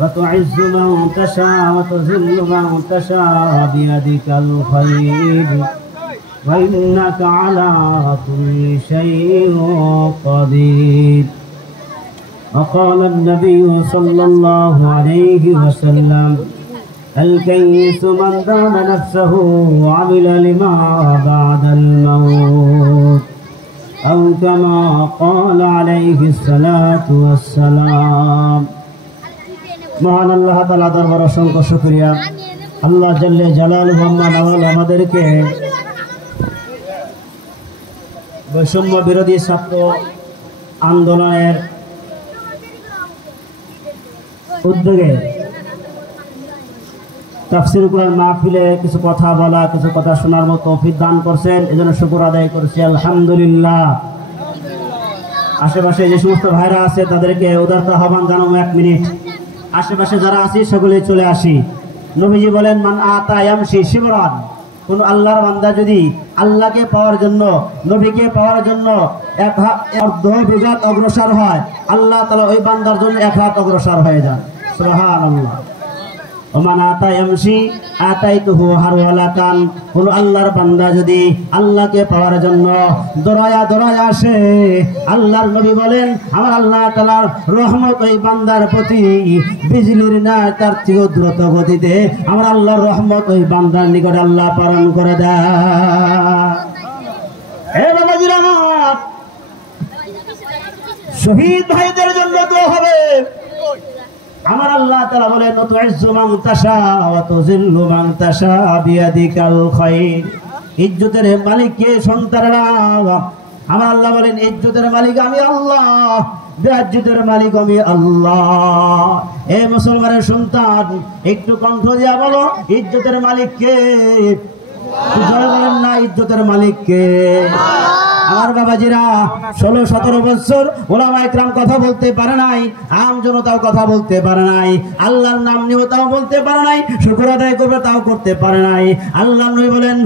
وتعز من تشاء وتذل من تشاء بيدك الخير وإنك على كل شيء قدير. وقال النبي صلى الله عليه وسلم الكيس من دان نفسه وعمل لما بعد الموت أو كما قال عليه الصلاة والسلام. মহান আল্লাহ তাআলা দরবার অসংখ্য শুকরিয়া। আল্লাহ জাল্লে জালালুহু আমাদেরকে বৈষম্য বিরোধী ছাত্র আন্দোলনের উদ্যোগে তাফসীর কুরআন মাহফিলে কিছু কথা বলা, কিছু কথা শোনার মতো তৌফিক দান করছেন, এজন্য শুকর আদায় করছি আলহামদুলিল্লাহ। আশেপাশে যে সমস্ত ভাইরা আছে তাদেরকে উদারতা আহ্বান জানাবো 1 মিনিট। আশেপাশে যারা আছি সকলে চলে আসি। নবীজি বলেন মান আতা ইয়ামশি শিবরান, কোন আল্লাহর বান্দা যদি আল্লাহকে পাওয়ার জন্য, নবীকে পাওয়ার জন্য এক বিঘাত অগ্রসর হয়, আল্লাহ তাআলা ওই বান্দার জন্য 1 হাত অগ্রসর হয়ে যায়। সুবহানাল্লাহ। ওমান আতা ইয়ামশি আতাইতুহু হারওয়ালাতান, কোন আল্লাহর বান্দা যদি আল্লাহকে পাওয়ার জন্য দৌড়ায়া দৌড়ায়া আসে, আল্লাহর নবী বলেন আমার আল্লাহ তাআলার রহমত ওই বান্দার প্রতি বিজলির না তার চেয়ে দ্রুত গতিতে আমার আল্লাহর রহমত ওই বান্দার নিকট আল্লাহ প্রেরণ করে দেয়। হে বাবাজিরা, শহীদ ভাইদের জন্য দোয়া হবে। আমার আল্লাহ তাআলা বলেন তুইজ্জু মান তাশা ওয়া তুযিল্লু মান তাশা বিয়াদিকাল খায়র। ইজ্জতের মালিক কে সন্তানেরা? আমার আল্লাহ বলেন ইজ্জতের মালিক আমি আল্লাহ, বেইজ্জতের মালিক আমি আল্লাহ। এ মুসলমানের সন্তান, একটু কণ্ঠ দিয়া বলো ইজ্জতের মালিক কে? জয় বলেন না, ইজ্জতের মালিক কে? আমার বাবাজিরা 16-17 বছর ওলামায়ে কেরাম কথা বলতে পারে নাই, আম জনতাও কথা বলতে পারে নাই, আল্লাহর নাম নিয়ে তাও বলতে পারে নাই, শুকর আদায় করবে তাও করতে পারে নাই। আল্লাহ নবী বলেন